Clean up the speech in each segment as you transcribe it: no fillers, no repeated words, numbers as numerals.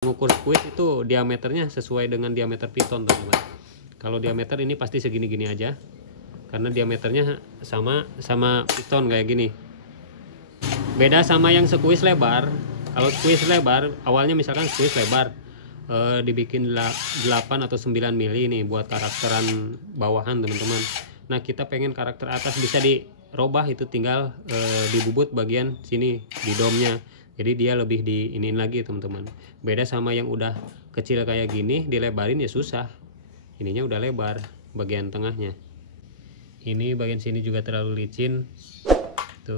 Mengukur squeeze itu diameternya sesuai dengan diameter piston, teman-teman. Kalau diameter ini pasti segini-gini aja, karena diameternya sama piston kayak gini. Beda sama yang squeeze lebar. Kalau squeeze lebar, awalnya misalkan squeeze lebar dibikin 8 atau 9 mili nih buat karakteran bawahan, teman-teman. Nah, kita pengen karakter atas bisa dirobah, itu tinggal dibubut bagian sini di domnya. Jadi dia lebih diinin lagi, teman-teman. Beda sama yang udah kecil kayak gini, dilebarin ya susah. Ininya udah lebar bagian tengahnya. Ini bagian sini juga terlalu licin. Tuh.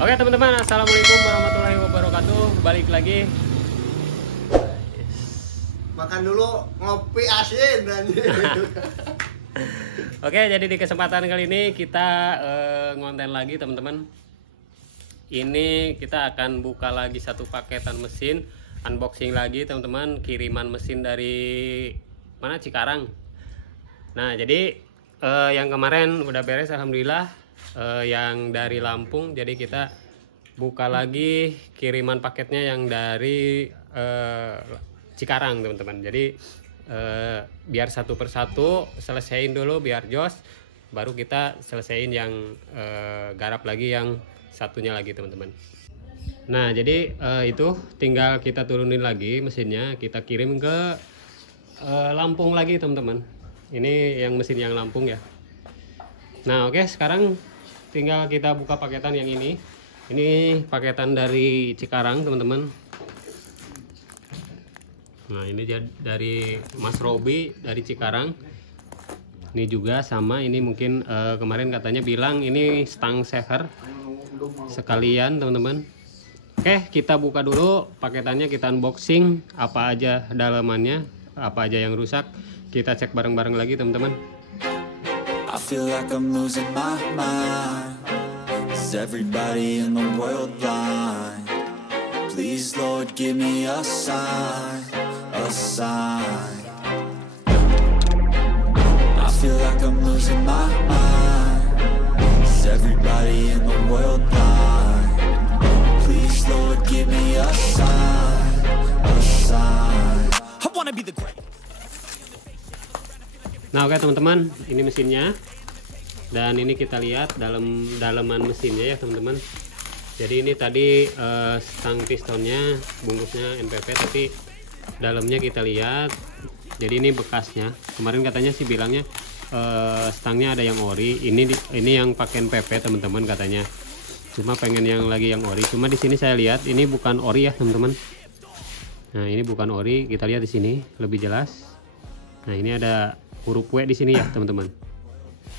Oke, teman-teman, assalamualaikum warahmatullahi wabarakatuh. Balik lagi. Makan dulu ngopi asin. Oke, jadi di kesempatan kali ini kita ngonten lagi, teman-teman. Ini kita akan buka lagi satu paketan mesin, unboxing lagi, teman-teman. Kiriman mesin dari mana? Cikarang. Nah, jadi yang kemarin udah beres, alhamdulillah. Yang dari Lampung, jadi kita buka lagi kiriman paketnya yang dari Cikarang, teman-teman. Jadi biar satu persatu selesaiin dulu biar jos, baru kita selesaiin yang garap lagi yang satunya lagi, teman-teman. Nah, jadi itu tinggal kita turunin lagi mesinnya, kita kirim ke Lampung lagi, teman-teman. Ini yang mesin yang Lampung ya. Nah, oke, sekarang tinggal kita buka paketan yang ini. Ini paketan dari Cikarang, teman-teman. Nah, ini dari Mas Robi dari Cikarang. Ini juga sama, ini mungkin kemarin katanya bilang ini stang seher sekalian, teman-teman. Oke, kita buka dulu paketannya, kita unboxing apa aja dalamannya, apa aja yang rusak. Kita cek bareng-bareng lagi, teman-teman. I feel like I'm losing my mind. Is everybody in the world blind? Please, Lord, give me a sign, a sign. I feel like I'm losing my mind. Is everybody in the world blind? Please, Lord, give me a sign, a sign. I wanna be the great. Nah, oke, teman-teman, ini mesinnya. Dan ini kita lihat dalaman mesinnya ya, teman-teman. Jadi ini tadi stang pistonnya bungkusnya NPP, tapi dalamnya kita lihat. Jadi ini bekasnya. Kemarin katanya sih bilangnya stangnya ada yang ori. Ini yang pakai NPP, teman-teman, katanya. Cuma pengen yang lagi yang ori. Cuma di sini saya lihat ini bukan ori ya, teman-teman. Nah, ini bukan ori. Kita lihat di sini lebih jelas. Nah, ini ada huruf W di sini ya, teman-teman.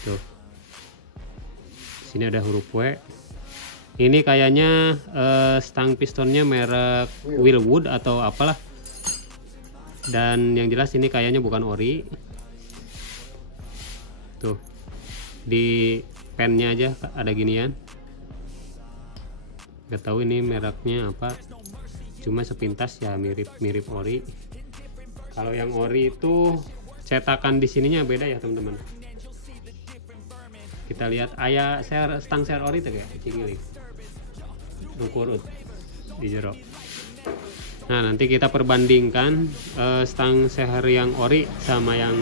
Tuh. Sini ada huruf W. Ini kayaknya stang pistonnya merek Wilwood atau apalah. Dan yang jelas ini kayaknya bukan ori. Tuh. Di pennya aja ada ginian. Gak tahu ini mereknya apa. Cuma sepintas ya mirip ori. Kalau yang ori itu cetakan di sininya beda ya, teman-teman. Kita lihat ayah stang share ori itu kayak cingili ukur di jero. Nah, nanti kita perbandingkan stang share yang ori sama yang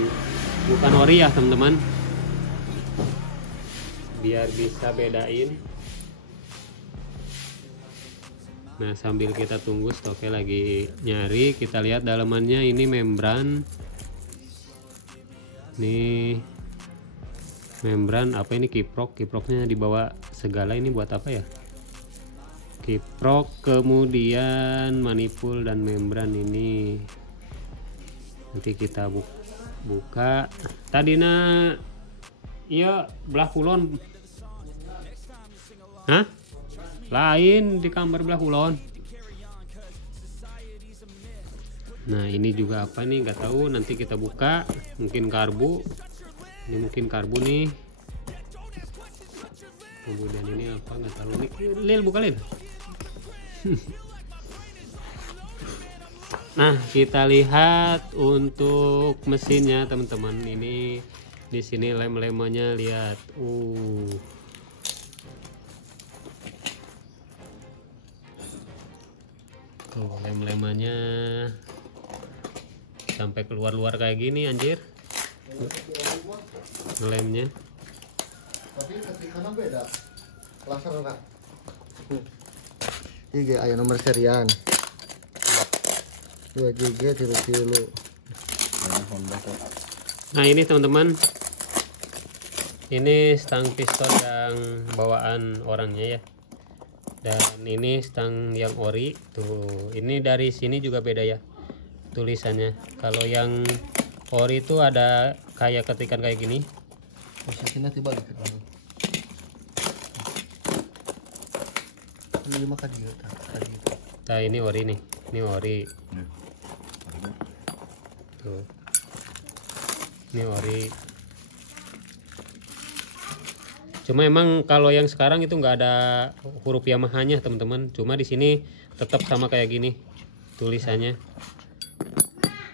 bukan ori ya, teman-teman, biar bisa bedain. Nah, sambil kita tunggu stoknya lagi nyari, kita lihat dalamannya. Ini membran. Nih membran apa ini, kiproknya dibawa segala. Ini buat apa ya? Kiprok, kemudian manipul dan membran. Ini nanti kita buka. Tadina iya belah kulon. Hah? Lain di kamar belah kulon. Nah, ini juga apa nih, nggak tahu, nanti kita buka. Mungkin karbu. Ini mungkin karbu nih. Kemudian ini apa, nggak tahu nih. Lil, buka Lil. Nah, kita lihat untuk mesinnya, teman-teman. Ini di sini lem-lemannya, lihat. Tuh lem-lemannya sampai keluar-luar kayak gini anjir. Lemnya. Tapi ketikana beda. Laser enggak? Iya, aya nomor serian. 2 GG tilu-tilu. Nah ini teman-teman, ini stang piston yang bawaan orangnya ya, dan ini stang yang ori. Tuh ini dari sini juga beda ya tulisannya. Kalau yang ori itu ada kayak ketikan kayak gini. Posisinya tiba di kedua. Ini makan dia. Nah ini ori nih, ini ori. Tuh. Ini ori. Cuma emang kalau yang sekarang itu nggak ada huruf Yamaha-nya teman-teman. Cuma di sini tetap sama kayak gini tulisannya.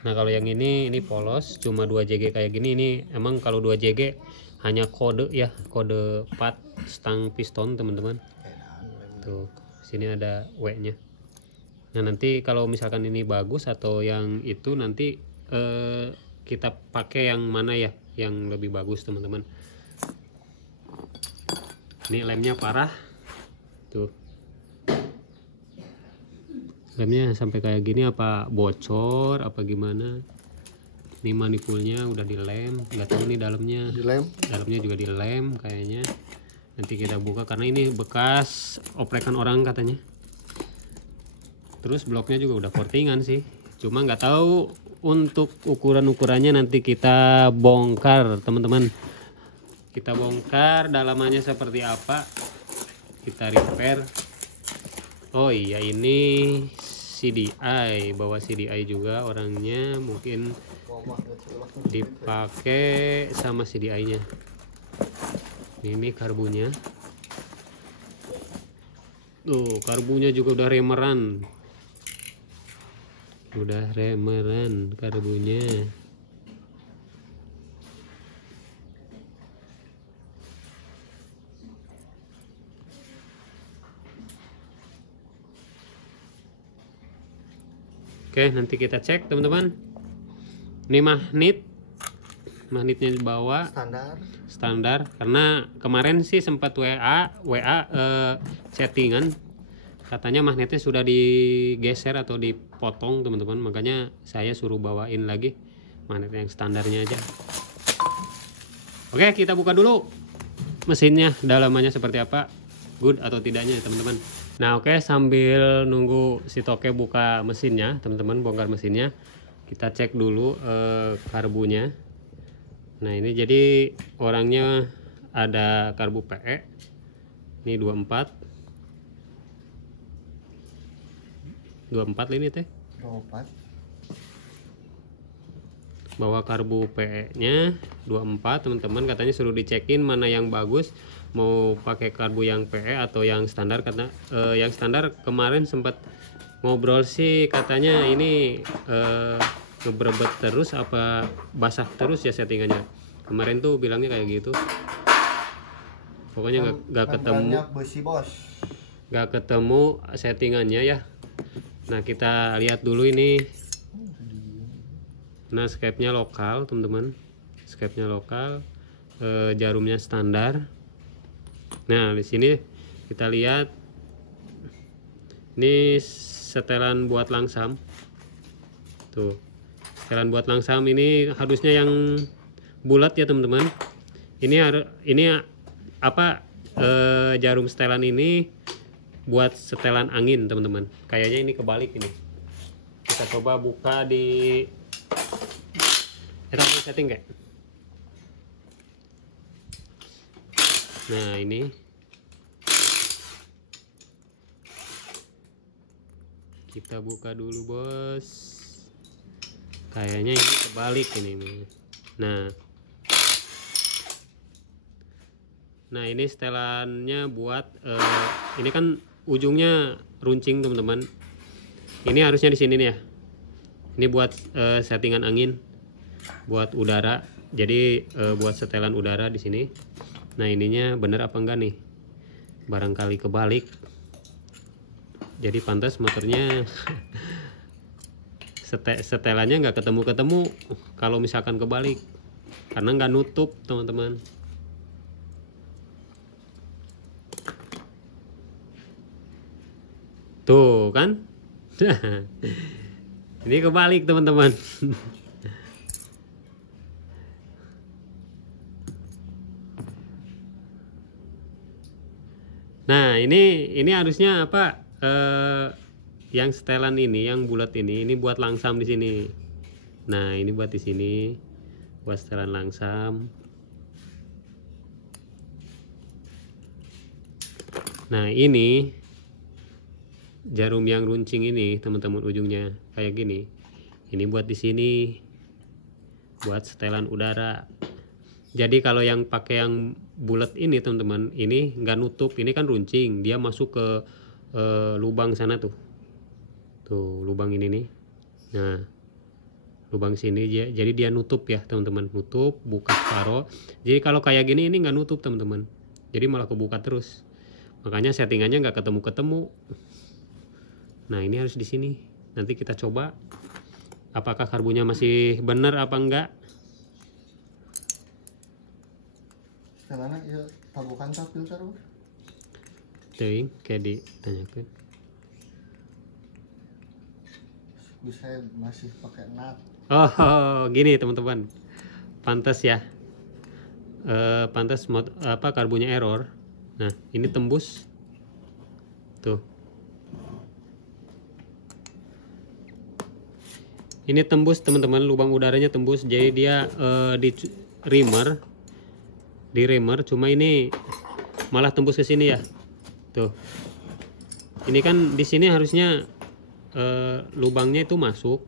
Nah kalau yang ini polos, cuma 2 JG kayak gini. Ini emang kalau 2 JG hanya kode ya, kode part stang piston teman-teman. Tuh sini ada W-nya. Nah nanti kalau misalkan ini bagus atau yang itu nanti kita pakai yang mana ya yang lebih bagus teman-teman. Ini lemnya parah tuh, lemnya sampai kayak gini, apa bocor apa gimana. Ini manipulnya udah dilem, nggak tahu nih dalamnya, dalamnya juga dilem kayaknya. Nanti kita buka karena ini bekas oprekan orang katanya. Terus bloknya juga udah portingan sih, cuma nggak tahu untuk ukurannya nanti kita bongkar teman-teman. Kita bongkar dalamannya seperti apa, kita repair. Oh iya ini CDI, bawa CDI juga orangnya, mungkin dipakai sama CDI-nya. Ini karbunya. Tuh karbunya juga udah remeran. Udah remeran karbunya. Oke, nanti kita cek teman-teman. Ini magnetnya dibawa standar karena kemarin sih sempat WA settingan, katanya magnetnya sudah digeser atau dipotong teman-teman, makanya saya suruh bawain lagi magnet yang standarnya aja. Oke, kita buka dulu mesinnya, dalamannya seperti apa, good atau tidaknya teman-teman. Nah oke, sambil nunggu si Toke buka mesinnya teman-teman, bongkar mesinnya, kita cek dulu karbunya. Nah ini jadi orangnya ada karbu PE ini 24 ini teh 24, bawa karbu PE nya 24 teman-teman. Katanya suruh dicekin mana yang bagus, mau pakai karbu yang PE atau yang standar. Karena yang standar kemarin sempat ngobrol sih, katanya ini ngebrebet terus apa basah terus ya settingannya. Kemarin tuh bilangnya kayak gitu. Pokoknya nggak ketemu, nggak ketemu settingannya ya. Nah kita lihat dulu ini. Nah scape-nya lokal teman-teman, scape-nya lokal, jarumnya standar. Nah di sini kita lihat ini setelan buat langsam tuh. Setelan buat langsam ini harusnya yang bulat ya teman-teman. Ini apa jarum setelan ini buat setelan angin teman-teman. Kayaknya ini kebalik ini. Kita coba buka di setting kayak. Nah ini kita buka dulu bos. Kayaknya ini kebalik ini. Nah ini setelannya buat ini kan ujungnya runcing teman-teman. Ini harusnya di sini nih ya. Ini buat settingan angin, buat udara. Jadi buat setelan udara di sini. Nah ininya bener apa enggak nih? Barangkali kebalik. jadi pantas motornya setelannya nggak ketemu kalau misalkan kebalik, karena nggak nutup teman-teman. Tuh kan. Ini kebalik teman-teman. Nah ini harusnya apa, yang setelan ini, yang bulat ini buat langsam di sini. Nah ini buat di sini, buat setelan langsam. Nah ini jarum yang runcing ini teman-teman, ujungnya kayak gini. Ini buat di sini, buat setelan udara. Jadi kalau yang pakai yang bulat ini teman-teman, ini nggak nutup, ini kan runcing, dia masuk ke lubang sana tuh. Tuh lubang ini nih. Nah lubang sini, jadi dia nutup ya teman-teman, nutup, buka separuh. Jadi kalau kayak gini ini nggak nutup teman-teman, jadi malah kebuka terus. Makanya settingannya nggak ketemu. Nah ini harus di sini. Nanti kita coba apakah karbunya masih benar apa enggak. Karena ya tabukan tak filter. Tuh kayak ditanyakan. Saya masih pakai nat. Oh gini teman-teman, pantas ya, pantas karbunya error. Nah ini tembus tuh, ini tembus teman-teman, lubang udaranya tembus. Jadi dia di reamer, cuma ini malah tembus ke sini ya. Tuh ini kan di sini harusnya lubangnya itu masuk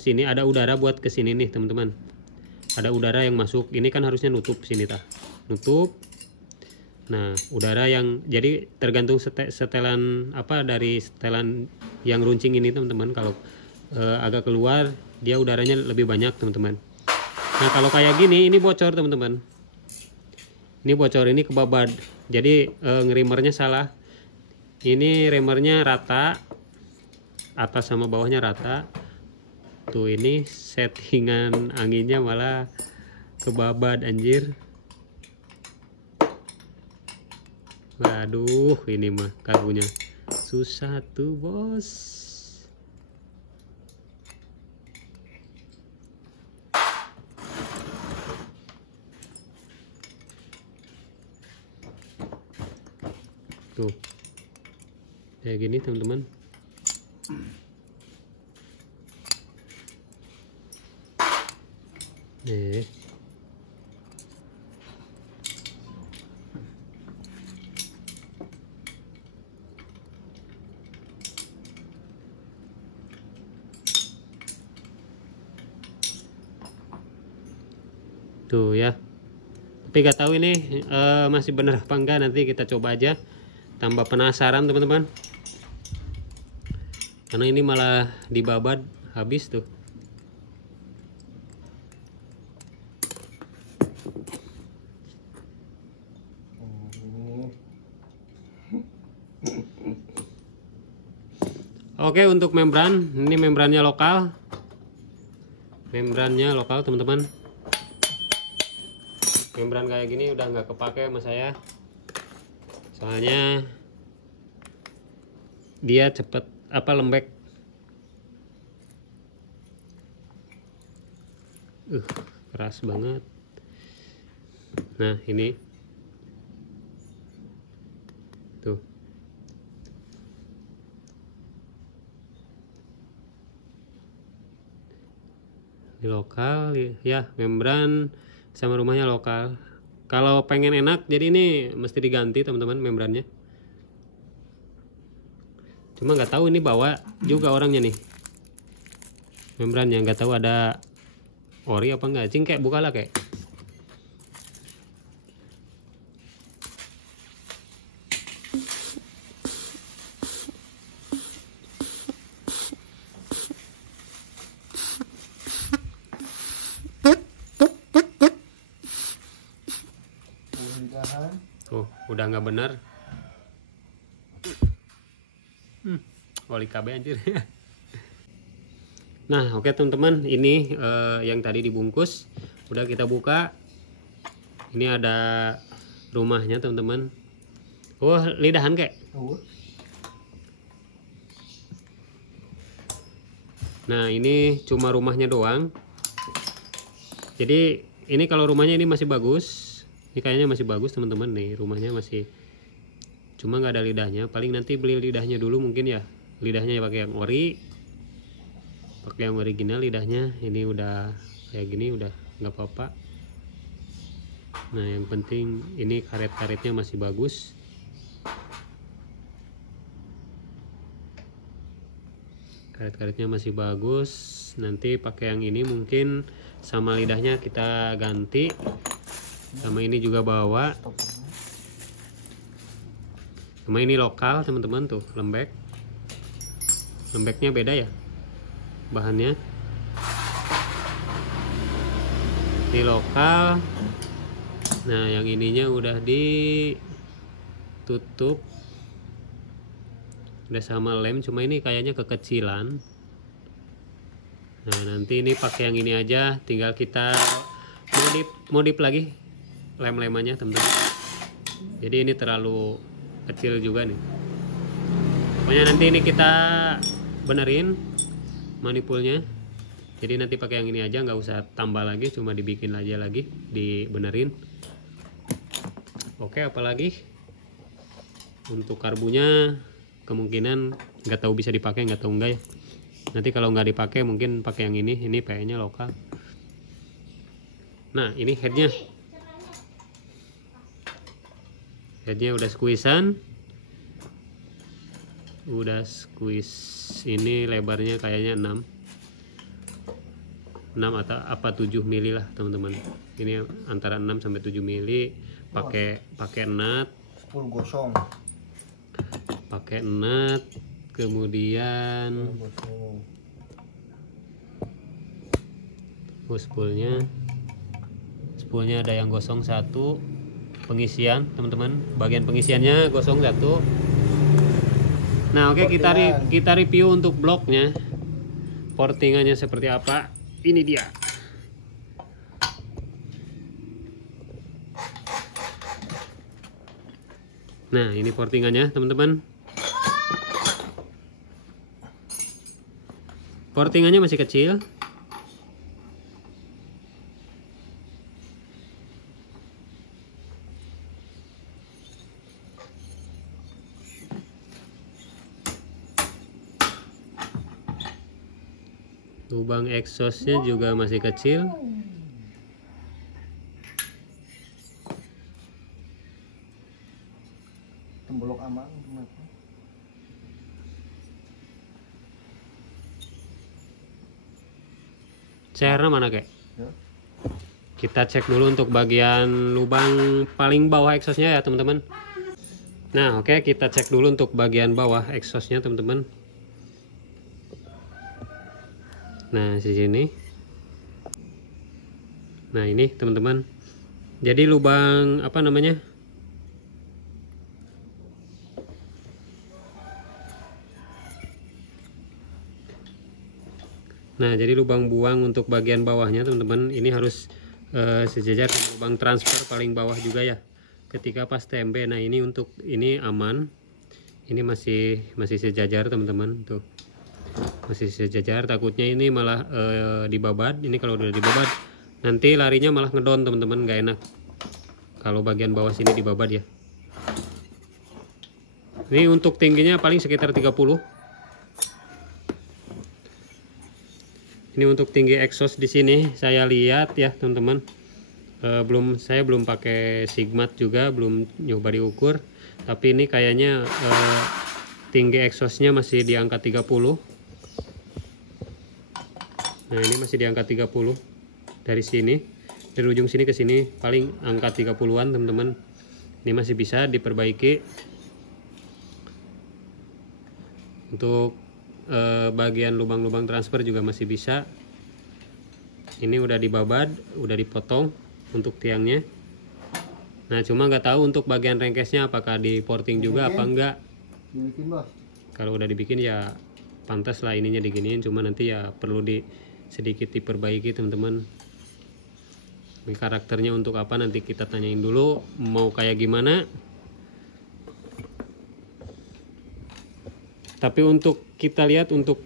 sini, ada udara buat ke sini nih teman-teman, ada udara yang masuk. Ini kan harusnya nutup sini nutup. Nah udara yang, jadi tergantung setelan apa, dari setelan yang runcing ini teman-teman. Kalau agak keluar, dia udaranya lebih banyak teman-teman. Nah kalau kayak gini, ini bocor teman-teman, ini bocor, ini kebabad. Jadi ngerimernya salah. Ini remernya rata, atas sama bawahnya rata. Tuh ini settingan anginnya malah kebabad anjir. Waduh ini mah karbunya susah tuh bos. Tuh kayak gini teman-teman. Nih tuh ya, tapi gak tahu ini masih bener apa enggak. Nanti kita coba aja, tambah penasaran teman-teman, karena ini malah dibabad habis tuh. Oke, untuk membran, ini membrannya lokal. Membrannya lokal teman-teman. Membran kayak gini udah nggak kepake sama saya, soalnya dia cepet lembek. Keras banget. Nah ini tuh, di lokal ya, membran sama rumahnya lokal. Kalau pengen enak, jadi ini mesti diganti teman-teman membrannya. Cuma nggak tahu ini bawa juga orangnya nih membrannya, nggak tahu ada ori apa enggak. Cing, kayak bukalah kayak. Udah nggak benar. oli KB anjir. Nah, oke teman-teman, ini yang tadi dibungkus udah kita buka. Ini ada rumahnya teman-teman. Oh, lidahan kek. Nah, ini cuma rumahnya doang. Jadi ini kalau rumahnya ini masih bagus. Ini kayaknya masih bagus teman-teman nih, rumahnya masih, cuma nggak ada lidahnya. Paling nanti beli lidahnya dulu mungkin ya. Lidahnya pakai yang ori, pakai yang original lidahnya. Ini udah kayak gini, udah nggak apa-apa. Nah, yang penting ini karet-karetnya masih bagus. Karet-karetnya masih bagus. Nanti pakai yang ini mungkin, sama lidahnya kita ganti. Sama ini juga bawa. Sama ini lokal teman-teman, tuh lembek. Lembeknya beda ya bahannya. Ini lokal. Nah, yang ininya udah ditutup, udah sama lem, cuma ini kayaknya kekecilan. Nah, nanti ini pakai yang ini aja, tinggal kita modif lagi lem-lemannya teman-teman. Jadi ini terlalu kecil juga nih. Pokoknya nanti ini kita benerin manipulnya. Jadi nanti pakai yang ini aja, nggak usah tambah lagi, cuma dibikin aja lagi, dibenerin. Oke, apalagi untuk karbunya kemungkinan nggak tahu bisa dipakai, nggak tahu enggak ya. Nanti kalau nggak dipakai mungkin pakai yang ini PE-nya lokal. Nah, ini headnya udah squeeze-an, udah squeeze. Ini lebarnya kayaknya 6 atau apa 7 mili lah teman-teman. Ini antara 6 sampai 7 mili. Pakai nut, full gosong. Pakai nut, kemudian spoolnya ada yang gosong 1. Pengisian teman-teman, bagian pengisiannya gosong 1. Nah, oke, kita review untuk bloknya, portingannya seperti apa. Ini dia. Nah, ini portingannya teman-teman. Portingannya masih kecil. Lubang exhaustnya juga masih kecil. Tembolok aman. Cairnya mana kek? Ya. Kita cek dulu untuk bagian lubang paling bawah exhaustnya ya teman-teman. Nah, oke, kita cek dulu untuk bagian bawah exhaustnya teman-teman. Nah, di sini. Nah, ini teman-teman. Jadi lubang apa namanya? Nah, jadi lubang buang untuk bagian bawahnya teman-teman, ini harus sejajar dengan lubang transfer paling bawah juga ya. Ketika pas tempe. Nah, ini untuk ini aman. Ini masih sejajar teman-teman, tuh. Masih sejajar, takutnya ini malah dibabat. Ini kalau udah dibabat nanti larinya malah ngedon teman-teman, nggak enak kalau bagian bawah sini dibabat ya. Ini untuk tingginya paling sekitar 30. Ini untuk tinggi exhaust di sini saya lihat ya teman-teman. Saya belum pakai sigmat juga, belum nyoba diukur. Tapi ini kayaknya tinggi exhaustnya masih di angka 30. Nah, ini masih di angka 30 dari sini, dari ujung sini ke sini paling angka 30-an teman-teman. Ini masih bisa diperbaiki. Untuk bagian lubang-lubang transfer juga masih bisa. Ini udah dibabat, udah dipotong untuk tiangnya. Nah, cuma nggak tahu untuk bagian rengkesnya apakah di porting juga apa enggak. Dibikin, Bos. Kalau udah dibikin ya pantas lah ininya diginiin, cuma nanti ya perlu sedikit diperbaiki teman-teman. Ini karakternya untuk apa nanti kita tanyain dulu mau kayak gimana. Tapi untuk kita lihat untuk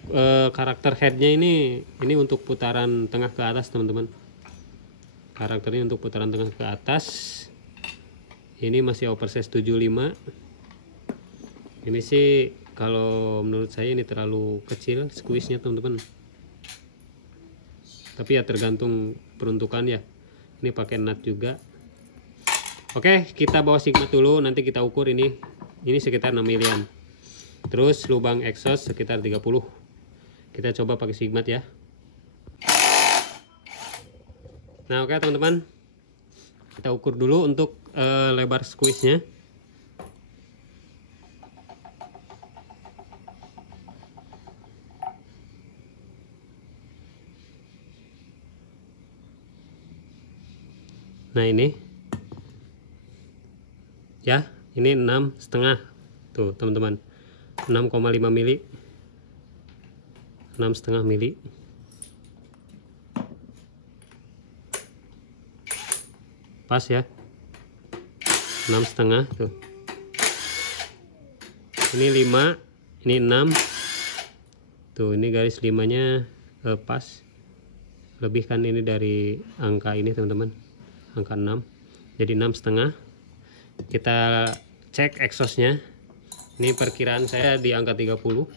karakter headnya ini untuk putaran tengah ke atas teman-teman. Karakternya untuk putaran tengah ke atas. Ini masih oversize 75. Ini sih kalau menurut saya ini terlalu kecil squeeze-nya teman-teman. Tapi ya tergantung peruntukan ya. Ini pakai nut juga. Oke, kita bawa sigmat dulu, nanti kita ukur ini sekitar 6 milian. Terus lubang exhaust sekitar 30. Kita coba pakai sigmat ya. Nah, oke teman-teman. Kita ukur dulu untuk lebar squeeze-nya. Nah, ini. Ya, ini 6,5. Tuh, teman-teman. 6,5 mili, 6,5 mili. Pas ya, 6,5 tuh. Ini 5, ini 6. Tuh, ini garis 5-nya pas. Lebih kan ini dari angka ini teman-teman, angka 6. Jadi 6,5. Kita cek exhaustnya. Ini perkiraan saya di angka 30.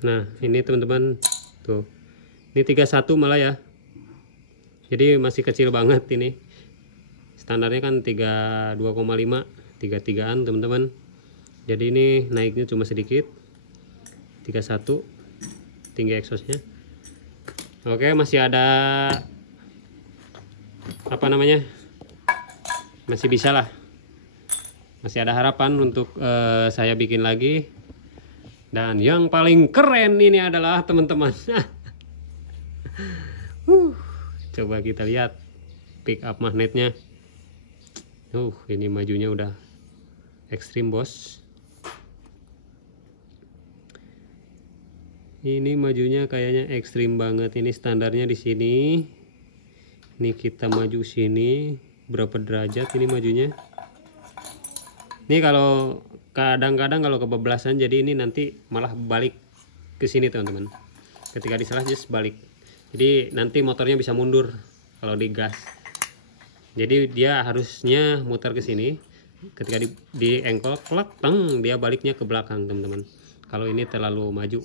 Nah, ini teman-teman tuh. Ini 31 malah ya. Jadi masih kecil banget ini. Standarnya kan 32,5, 33-an teman-teman. Jadi ini naiknya cuma sedikit. 31 tinggi exhaustnya. Oke, masih ada apa namanya? Masih bisa lah. Masih ada harapan untuk saya bikin lagi. Dan yang paling keren ini adalah teman-teman. Coba kita lihat pick up magnetnya. Ini majunya udah ekstrim bos. Ini majunya kayaknya ekstrim banget. Ini standarnya di sini. Ini kita maju sini berapa derajat ini majunya. Ini kalau kadang-kadang kalau kebablasan, jadi ini nanti malah balik ke sini teman-teman. Ketika diselah just balik. Jadi nanti motornya bisa mundur kalau digas. Jadi dia harusnya muter ke sini. Ketika di engkol klak teng, dia baliknya ke belakang teman-teman. Kalau ini terlalu maju.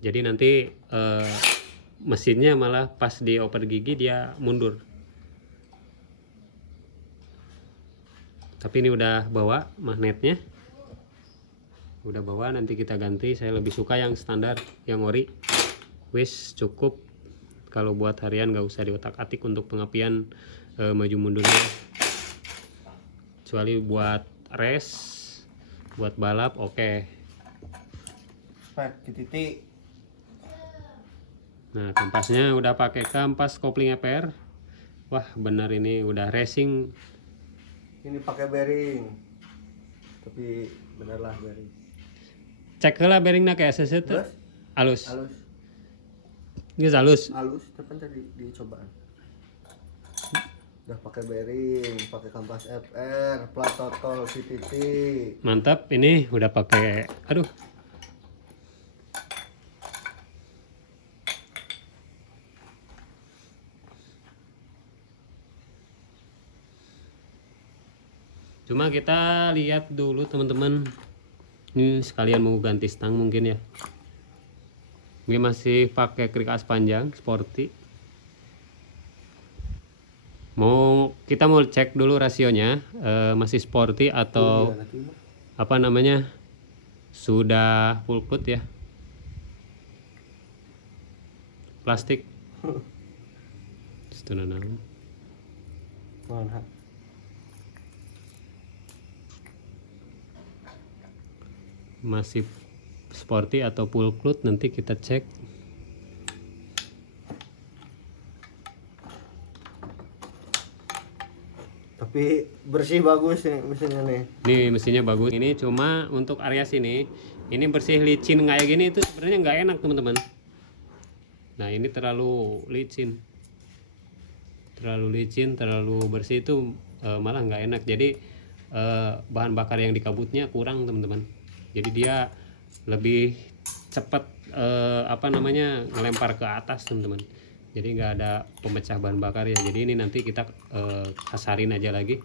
Jadi nanti mesinnya malah pas di oper gigi dia mundur. Tapi ini udah bawa magnetnya. Udah bawa, nanti kita ganti. Saya lebih suka yang standar, yang ori. Wis cukup. Kalau buat harian nggak usah diotak-atik untuk pengapian maju mundurnya. Kecuali buat race, buat balap, oke. Spek titik. Nah, kampasnya udah pakai kampas kopling EPR. Wah, benar ini udah racing. Ini pakai bearing. Tapi bener lah bearing. Cek lah bearingnya kayak seset. Halus. Halus. Ini halus. Halus, tapi tadi dicobaan. Udah pakai bearing, pakai kampas FR, plat total VTT. Mantap, ini udah pakai. Aduh. Cuma kita lihat dulu teman-teman. Ini sekalian mau ganti stang mungkin ya. Ini masih pakai krik as panjang sporty. Kita mau cek dulu rasionya masih sporty atau apa namanya sudah full cut ya. plastik. Itu naon? Mana? Masih sporty atau full cloth, nanti kita cek. Tapi bersih bagus nih mesinnya nih. Ini mesinnya bagus. Ini cuma untuk area sini, ini bersih licin kayak gini itu sebenarnya nggak enak teman-teman. Nah ini terlalu licin, terlalu bersih itu malah nggak enak. Jadi bahan bakar yang di kabutnya kurang teman-teman. Jadi dia lebih cepat ngelempar ke atas teman-teman. Jadi nggak ada pemecah bahan bakar ya. Jadi ini nanti kita kasarin aja lagi.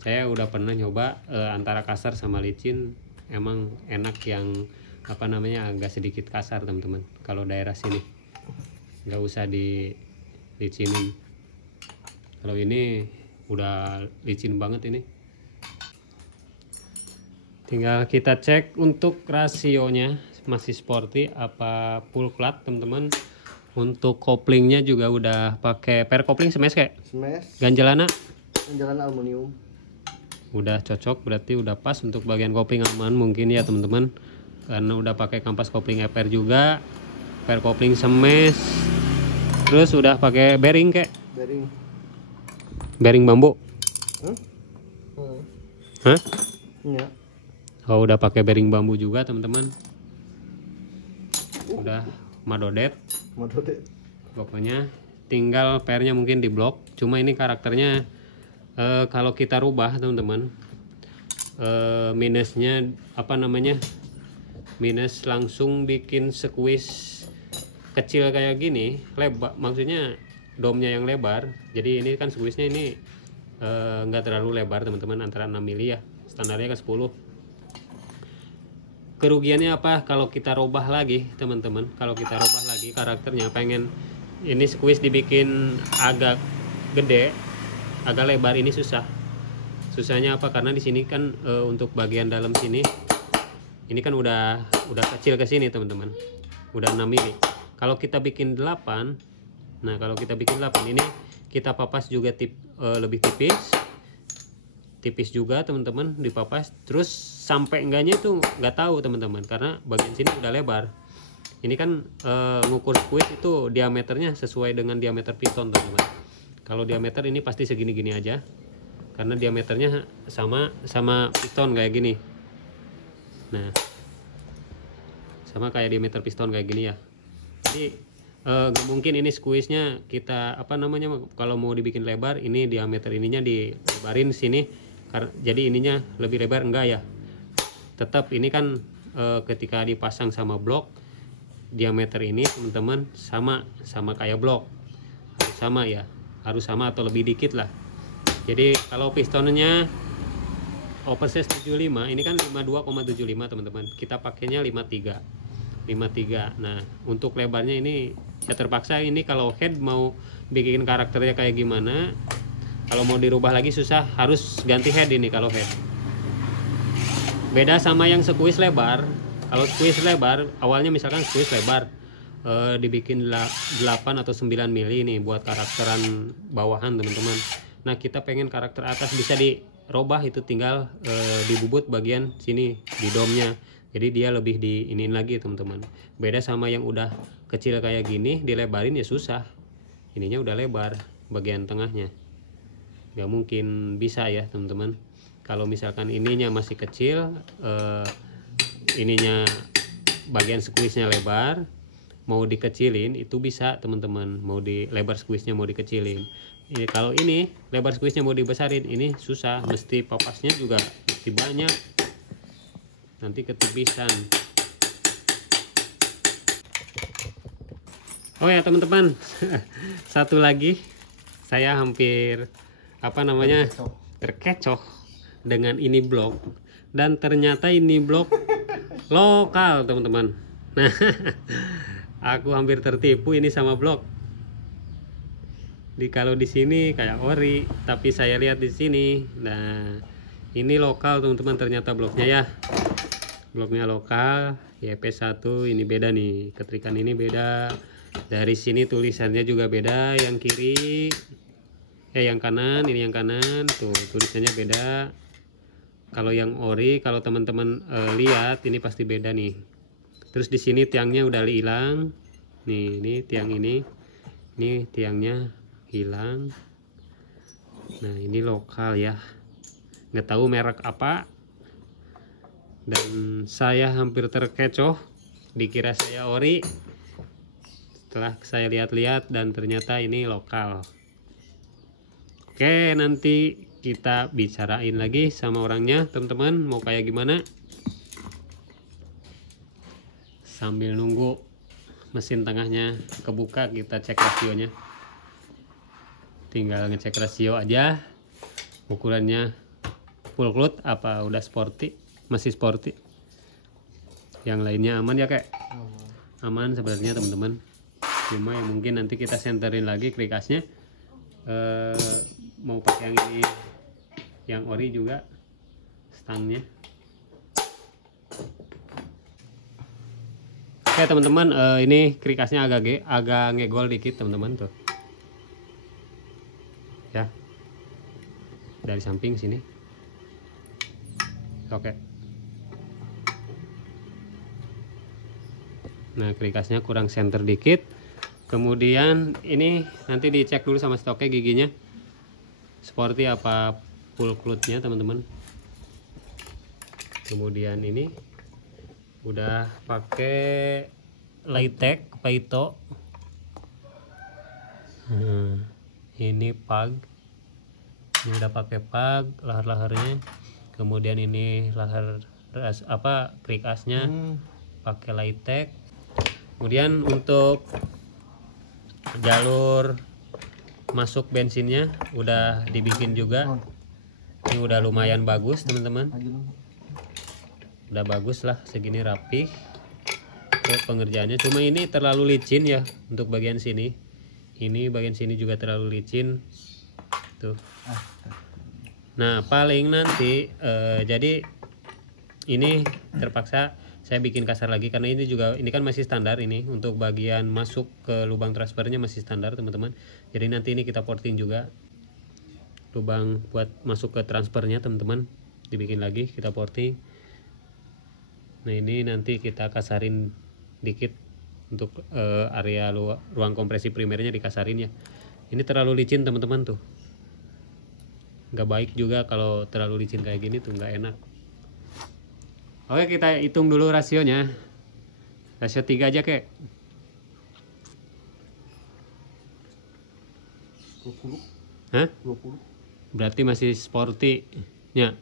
Saya udah pernah nyoba antara kasar sama licin, emang enak yang agak sedikit kasar teman-teman. Kalau daerah sini nggak usah di licinin. Kalau ini udah licin banget ini. Tinggal kita cek untuk rasionya masih sporty apa full cloth teman-teman. Untuk koplingnya juga udah pakai per kopling smash kayak. Smash. Ganjalana Aluminium. udah cocok, berarti udah pas untuk bagian kopling aman mungkin ya teman-teman. Karena udah pakai kampas kopling FR juga, per kopling smash. Terus udah pakai bearing kayak. Bearing bambu. Hah? Iya. Oh, udah pakai bearing bambu juga teman-teman. Udah madodet. Pokoknya tinggal PR-nya mungkin di blok. Cuma ini karakternya kalau kita rubah teman-teman, minusnya minus langsung bikin squeeze kecil kayak gini, lebar, maksudnya domnya yang lebar. Jadi ini kan squeeze-nya ini nggak terlalu lebar teman-teman, antara 6 mili ya, standarnya kan 10. Kerugiannya apa kalau kita rubah lagi teman-teman? Kalau kita rubah lagi karakternya, pengen ini squeeze dibikin agak gede, agak lebar, ini susah. Susahnya apa? Karena di sini kan untuk bagian dalam sini ini kan udah kecil ke sini teman-teman, udah 6 mili. Kalau kita bikin 8, nah kalau kita bikin 8 ini kita papas juga lebih tipis juga teman-teman, dipapas. Terus sampai enggaknya itu nggak tahu teman-teman, karena bagian sini udah lebar. Ini kan ngukur squeeze itu diameternya sesuai dengan diameter piston teman-teman. Kalau diameter ini pasti segini-gini aja, karena diameternya sama piston kayak gini. Nah, sama kayak diameter piston kayak gini ya. Jadi nggak mungkin ini squeeze-nya kita kalau mau dibikin lebar, ini diameter ininya dilebarin sini. Jadi ininya lebih lebar, enggak ya. Tetap ini kan ketika dipasang sama blok, diameter ini teman-teman sama kayak blok. Harus sama ya, harus sama atau lebih dikit lah. Jadi kalau pistonnya oversize 75, ini kan 52,75 teman-teman. Kita pakainya 53. Nah, untuk lebarnya ini ya terpaksa. Ini kalau head mau bikin karakternya kayak gimana, kalau mau dirubah lagi susah, harus ganti head ini kalau head. Beda sama yang squeeze lebar. Kalau squeeze lebar, awalnya misalkan squeeze lebar dibikin 8 atau 9 mili nih buat karakteran bawahan teman-teman. Nah, kita pengen karakter atas bisa dirubah, itu tinggal dibubut bagian sini di domnya. Jadi dia lebih diinin lagi teman-teman. Beda sama yang udah kecil kayak gini, dilebarin ya susah. Ininya udah lebar bagian tengahnya. Gak mungkin bisa ya teman-teman. Kalau misalkan ininya masih kecil, ininya bagian squeeze-nya lebar, mau dikecilin itu bisa teman-teman. Mau di lebar squeeze-nya mau dikecilin. Ini kalau ini lebar squeeze-nya mau dibesarin, ini susah. Mesti papasnya juga mesti banyak. Nanti ketipisan. Oh ya teman-teman, satu lagi, saya hampir terkecoh dengan ini blok, dan ternyata ini blok lokal teman-teman. Nah, aku hampir tertipu ini sama blok. Kalau di sini kayak ori, tapi saya lihat di sini, nah ini lokal teman-teman, ternyata bloknya ya, bloknya lokal. YP1 ini beda nih, ketrikan ini beda. Dari sini tulisannya juga beda, yang kiri yang kanan, ini yang kanan tuh tulisannya beda. Kalau yang ori, kalau teman-teman lihat ini pasti beda nih. Terus di sini tiangnya udah hilang. Nih, ini tiang ini tiangnya hilang. Nah, ini lokal ya. Nggak tahu merek apa. Dan saya hampir terkecoh, dikira saya ori. Setelah saya lihat-lihat dan ternyata ini lokal. Oke, nanti kita bicarain lagi sama orangnya, teman-teman, mau kayak gimana. Sambil nunggu mesin tengahnya kebuka, kita cek rasionya. Tinggal ngecek rasio aja. Ukurannya full cloth apa udah sporty? Masih sporty. Yang lainnya aman ya, Kak? Aman sebenarnya, teman-teman. Cuma yang mungkin nanti kita senterin lagi krikasnya. Mau pakai yang ini, yang ori juga stangnya. Oke teman-teman, ini krikasnya agak ngegol dikit teman-teman tuh ya, dari samping sini. Oke, nah krikasnya kurang center dikit. Kemudian ini nanti dicek dulu sama stoknya giginya seperti apa full cloth-nya teman-teman. Kemudian ini udah pakai Laitek Paito. Ini pag. Ini udah pakai pag lahar-laharnya. Kemudian ini lahar krikasnya pakai Laitek. Kemudian untuk jalur masuk bensinnya udah dibikin juga. Ini udah lumayan bagus teman-teman. Udah bagus lah, segini rapi pengerjaannya. Cuma ini terlalu licin ya untuk bagian sini. Ini bagian sini juga terlalu licin tuh. Nah paling nanti jadi ini terpaksa saya bikin kasar lagi karena ini kan masih standar. Ini untuk bagian masuk ke lubang transfernya masih standar teman-teman. Jadi nanti ini kita porting juga lubang buat masuk ke transfernya teman-teman, dibikin lagi kita porting. Nah ini nanti kita kasarin dikit untuk area ruang kompresi primernya dikasarin ya. Ini terlalu licin teman-teman tuh, nggak baik juga kalau terlalu licin kayak gini tuh, nggak enak. Oke, kita hitung dulu rasionya. Rasio 3 aja kek. 20. Hah? 20. Berarti masih sporty nya.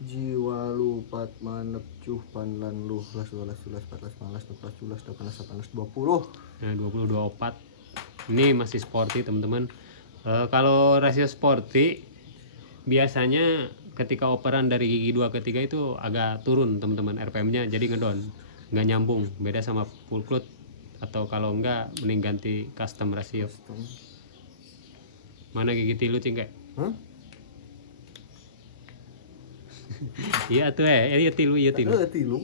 Jiwa lu pat manep cuh panlan lu las 12 14 malas 14 18 18 20. Nah 24. Ini masih sporty teman-teman. Kalau rasio sporty biasanya ketika operan dari gigi 2 ke 3 itu agak turun teman-teman RPM-nya, jadi ngedon, nggak nyambung, beda sama full cloth. Atau kalau enggak mending ganti custom rasio. Mana gigi tilu cingkek? Hah? Iya tuh iya tilu. Tilu.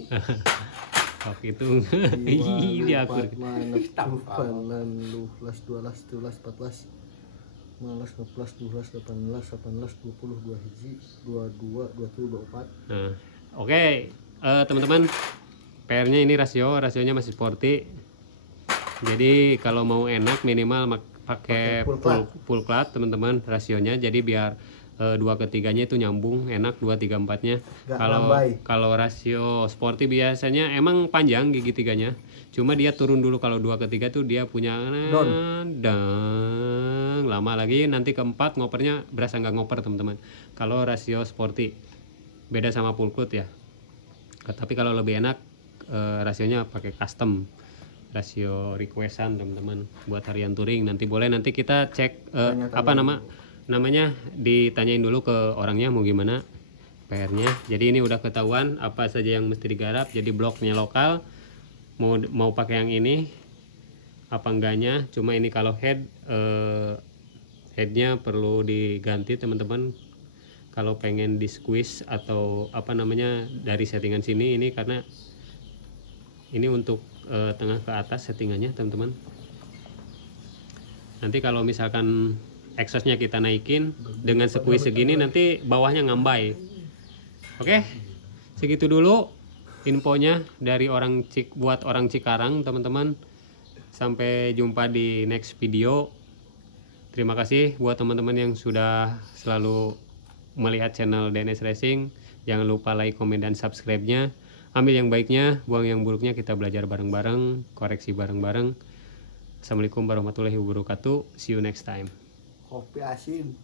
Oke itu. Iya aku. Manep cuh panlan lu las 12 13 14 malas 12 12 18 18 20 2 hiji 22 27 24. Nah, oke. Teman-teman, PR-nya ini rasionya masih sporty. Jadi kalau mau enak minimal pakai full cloth teman-teman rasionya. Jadi biar 2 ke 3-nya itu nyambung, enak 2 3 4-nya. Kalau rasio sporty biasanya emang panjang gigi 3-nya. Cuma dia turun dulu kalau 2 ke 3 tuh dia punya lama lagi, nanti ke 4 ngopernya berasa nggak ngoper teman-teman. Kalau rasio sporty beda sama full cloth ya. Tapi kalau lebih enak rasionya pakai custom rasio requestan teman-teman buat harian touring. Nanti kita cek namanya ditanyain dulu ke orangnya mau gimana PR-nya. Jadi ini udah ketahuan apa saja yang mesti digarap. Jadi bloknya lokal, mau pakai yang ini apa enggaknya. Cuma ini kalau headnya perlu diganti teman-teman. Kalau pengen di squeeze atau dari settingan sini ini karena Ini untuk tengah ke atas settingannya teman-teman. Nanti kalau misalkan exhaustnya kita naikin dengan squeeze segini, nanti bawahnya ngambai. Oke, segitu dulu infonya dari buat orang Cikarang teman-teman. Sampai jumpa di next video. Terima kasih buat teman-teman yang sudah selalu melihat channel DNS Racing. Jangan lupa like, komen, dan subscribe-nya. Ambil yang baiknya, buang yang buruknya. Kita belajar bareng-bareng, koreksi bareng-bareng. Assalamualaikum warahmatullahi wabarakatuh. See you next time. Kopi asin.